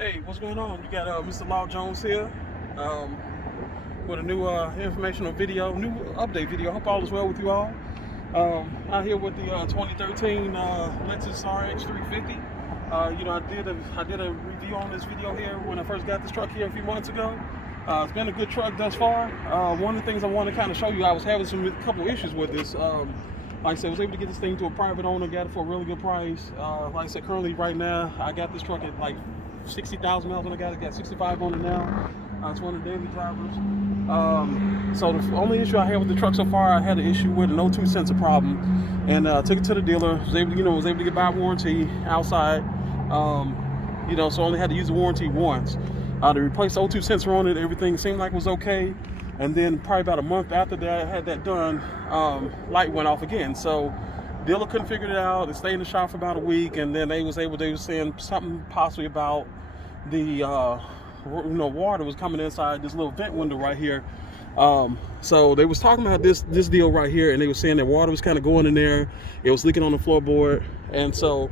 Hey, what's going on? You got Mr. Law Jones here with a new informational video, new update video. Hope all is well with you all. Out here with the 2013 Lexus RX350. You know, I did a review on this video here when I first got this truck here a few months ago. It's been a good truck thus far. One of the things I want to kind of show you, I was having a couple issues with this. Like I said, I was able to get this thing to a private owner, got it for a really good price. Like I said, currently right now, I got this truck at like 60,000 miles when I got 65 on it now. It's one of the daily drivers. So the only issue I had with the truck so far, I had an issue with an O2 sensor problem, and took it to the dealer. Was able to get by warranty outside. You know, so I only had to use the warranty once. To replace the O2 sensor on it, everything seemed like it was okay. And then probably about a month after that, I had that done, light went off again. So dealer couldn't figure it out. It stayed in the shop for about a week, and then they were saying something possibly about the water was coming inside this little vent window right here. So they was talking about this deal right here, and they were saying that water was kind of going in there. It was leaking on the floorboard, and so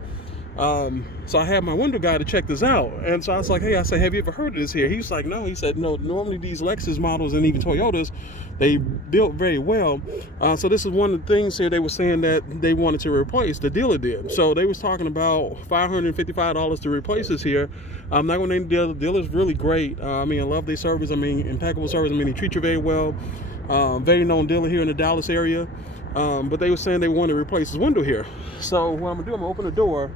I had my window guy to check this out, and so I was like, hey, I said, have you ever heard of this here? He was like, no. He said, no, normally these Lexus models and even Toyotas, they built very well. So this is one of the things here they were saying that they wanted to replace, the dealer did. So they was talking about $555 to replace this here. I'm not going to name the dealer. The dealer's really great. I mean, I love their service. I mean, impeccable service. I mean, they treat you very well. Very known dealer here in the Dallas area. But they were saying they want to replace this window here. So what I'm going to do, I'm going to open the door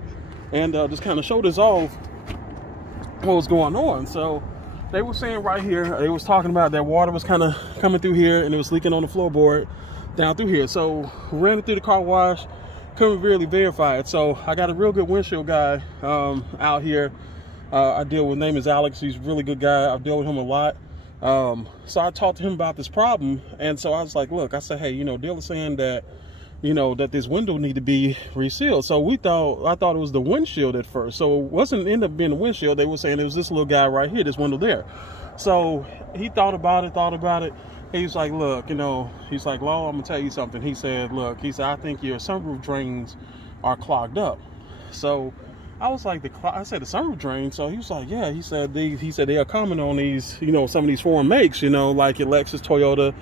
and just kind of show this off what was going on. So they were saying right here, they was talking about that water was kind of coming through here, and it was leaking on the floorboard down through here. So ran it through the car wash, couldn't really verify it. So I got a real good windshield guy out here. I deal with, name is Alex. He's a really good guy. I've dealt with him a lot. So I talked to him about this problem, and so I was like, look, I said, hey, you know, dealer's saying that, you know, that this window need to be resealed. So I thought it was the windshield at first. So it wasn't end up being the windshield. They were saying it was this little guy right here, this window there. So he thought about it. He's like, look, you know, he's like, Law, I'm gonna tell you something. He said, look, he said, I think your sunroof drains are clogged up. So I was like, I said the sunroof drain. So he was like, yeah. He said they are common on these, you know, some of these foreign makes, you know, like your Lexus, Toyota,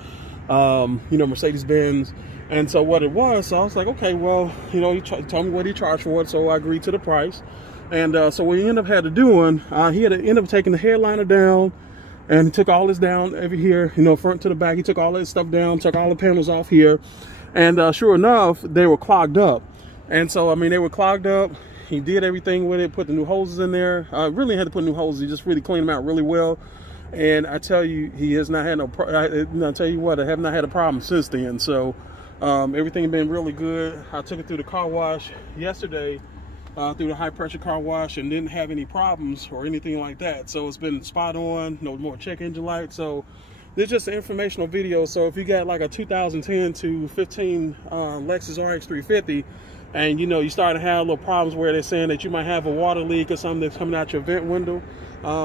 you know, Mercedes-Benz. And so what it was, so I was like, okay, well, you know, he told me what he charged for it, so I agreed to the price. And so what he ended up had to doing, he had to end up taking the headliner down, and he took all this down over here, you know, front to the back. He took all that stuff down, took all the panels off here, and sure enough, they were clogged up. And so, I mean, they were clogged up. He did everything with it, put the new hoses in there. Really had to put new hoses. He just really cleaned them out really well. And I tell you, he has not had I tell you what, I have not had a problem since then. So everything has been really good. I took it through the car wash yesterday, through the high pressure car wash, and didn't have any problems or anything like that. So it's been spot on, no more check engine light. So this is just an informational video. So if you got like a 2010 to 15 Lexus RX350, and you know you start to have little problems where they're saying that you might have a water leak or something that's coming out your vent window,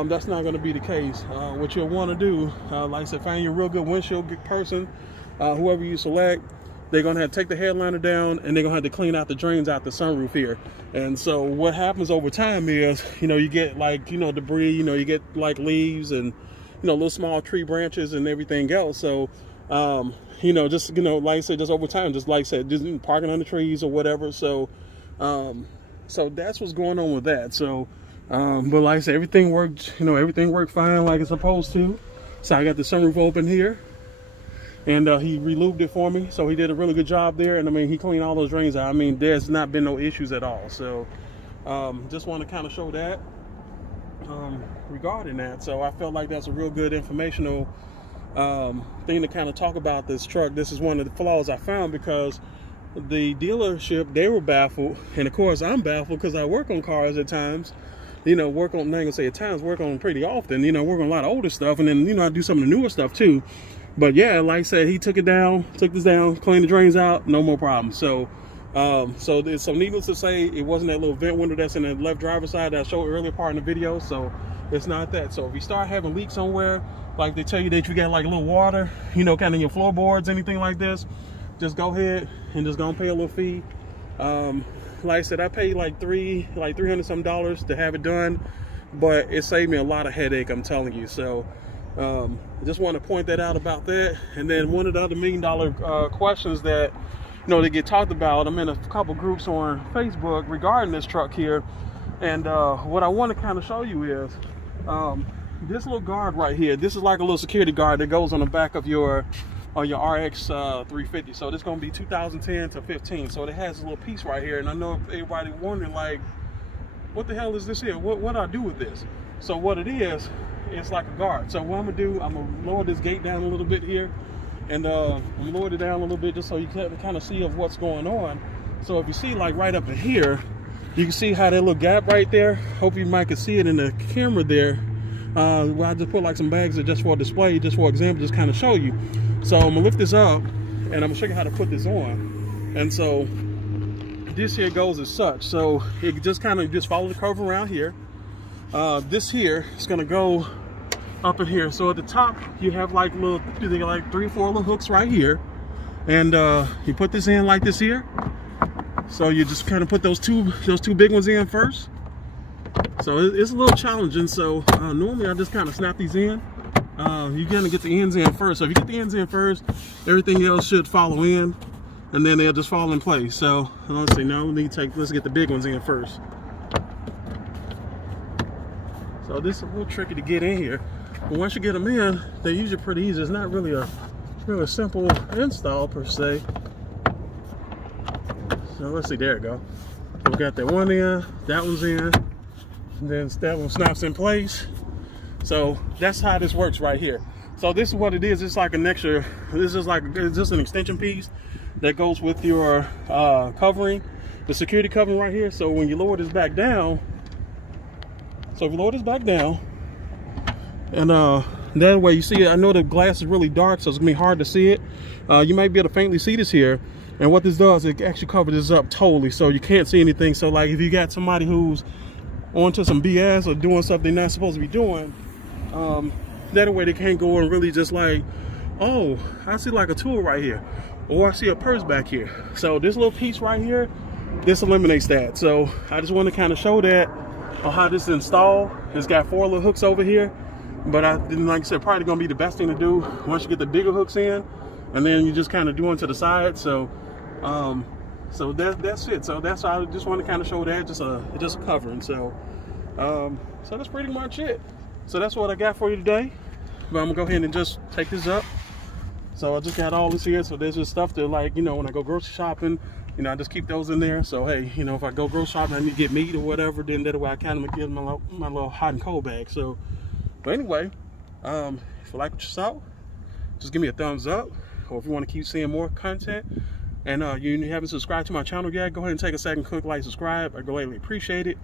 that's not going to be the case. What you'll want to do, like I said, find you a real good windshield person, whoever you select. They're going to have to take the headliner down, and they're going to have to clean out the drains out the sunroof here. And so what happens over time is, you know, you get like, you know, debris, you know, you get like leaves and, you know, little small tree branches and everything else. So, you know, just, you know, like I said, just over time, just like I said, just parking on the trees or whatever. So, so that's what's going on with that. So, but like I said, everything worked, you know, everything worked fine like it's supposed to. So I got the sunroof open here. And he relubed it for me, so he did a really good job there. And I mean, he cleaned all those drains out. I mean, there's not been no issues at all. So just want to kind of show that regarding that. So I felt like that's a real good informational thing to kind of talk about this truck. This is one of the flaws I found, because the dealership, they were baffled, and of course I'm baffled because I work on cars at times. You know, work on, I'm not gonna say at times, work on them pretty often. You know, work on a lot of older stuff, and then, you know, I do some of the newer stuff too. But yeah, like I said, he took this down, cleaned the drains out, no more problems. So, so needless to say, it wasn't that little vent window that's in the left driver's side that I showed earlier part in the video. So it's not that. So if you start having leaks somewhere, like they tell you that you got like a little water, you know, kind of in your floorboards, anything like this, just go ahead and just go and pay a little fee. Like I said, I paid like $300 some to have it done. but it saved me a lot of headache, I'm telling you. So I just want to point that out about that. And then one of the other $1 million questions that, you know, they get talked about, I'm in a couple groups on Facebook regarding this truck here. And what I want to kind of show you is this little guard right here. This is like a little security guard that goes on the back of your RX350. So this is going to be 2010 to 15. So it has a little piece right here. And I know everybody wondering, like, what the hell is this here? What do I do with this? So what it is, it's like a guard. So what I'm gonna do, I'm gonna lower this gate down a little bit here, and I'm lower it down a little bit just so you can kind of see of what's going on. So if you see, like right up in here, you can see how that little gap right there. Hope you might can see it in the camera there. Well, I just put like some bags there just for display, just for example, just kind of show you. So I'm gonna lift this up, and I'm gonna show you how to put this on. And so this here goes as such. So it just kind of just follow the curve around here. This here is gonna go up in here. So at the top you have like little, like 3 or 4 little hooks right here, and you put this in like this here. So you just kind of put those two big ones in first. So it's a little challenging. So normally I just kind of snap these in. You're gonna get the ends in first. So if you get the ends in first, everything else should follow in, and then they'll just fall in place. So let's see, now we need to let's get the big ones in first. So this is a little tricky to get in here, but once you get them in, they're usually pretty easy. It's not really a simple install per se. So let's see, there we go. So we got that one in, that one's in, and then that one snaps in place. So that's how this works right here. So this is what it is. It's like an extra, this is like, it's just an extension piece that goes with your covering, the security covering right here. So when you lower this back down, so if you lower this back down, and that way you see it, I know the glass is really dark, so it's gonna be hard to see it. You might be able to faintly see this here. And what this does, it actually covers this up totally, so you can't see anything. So like if you got somebody who's onto some BS or doing something they're not supposed to be doing, that way they can't go and really just like, oh, I see like a tool right here, or I see a purse back here. So this little piece right here, this eliminates that. So I just want to kind of show that on how this is installed. It's got 4 little hooks over here, but like I said, probably gonna be the best thing to do once you get the bigger hooks in, and then you just kind of do them to the side. So so that's it. So that's I just want to kind of show that, just a covering. So so that's pretty much it. So that's what I got for you today. But I'm gonna go ahead and just take this up. So I just got all this here. So there's just stuff that, like, you know, when I go grocery shopping, you know, I just keep those in there. So hey, you know, if I go grocery shopping, I need to get meat or whatever, then that way I kind of get my little hot and cold bag. So, but anyway, if you like what you saw, just give me a thumbs up. Or if you want to keep seeing more content, and you haven't subscribed to my channel yet, go ahead and take a second, click like, subscribe. I greatly appreciate it.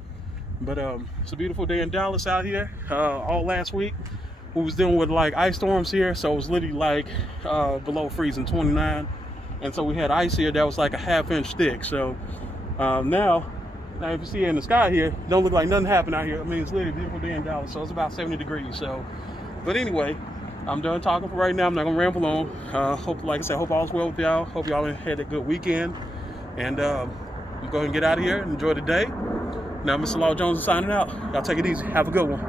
But it's a beautiful day in Dallas out here. All last week we was dealing with like ice storms here, so it was literally like below freezing, 29, and so we had ice here that was like a ½ inch thick. So now if you see it in the sky here, don't look like nothing happened out here. I mean, it's literally a beautiful day in Dallas, so it's about 70 degrees. So, but anyway, I'm done talking for right now. I'm not gonna ramble on. Hope, like I said, hope all's well with y'all. Hope y'all had a good weekend, and I'm going to get out of here and enjoy the day. Now, Mr. Law Jones is signing out. Y'all take it easy. Have a good one.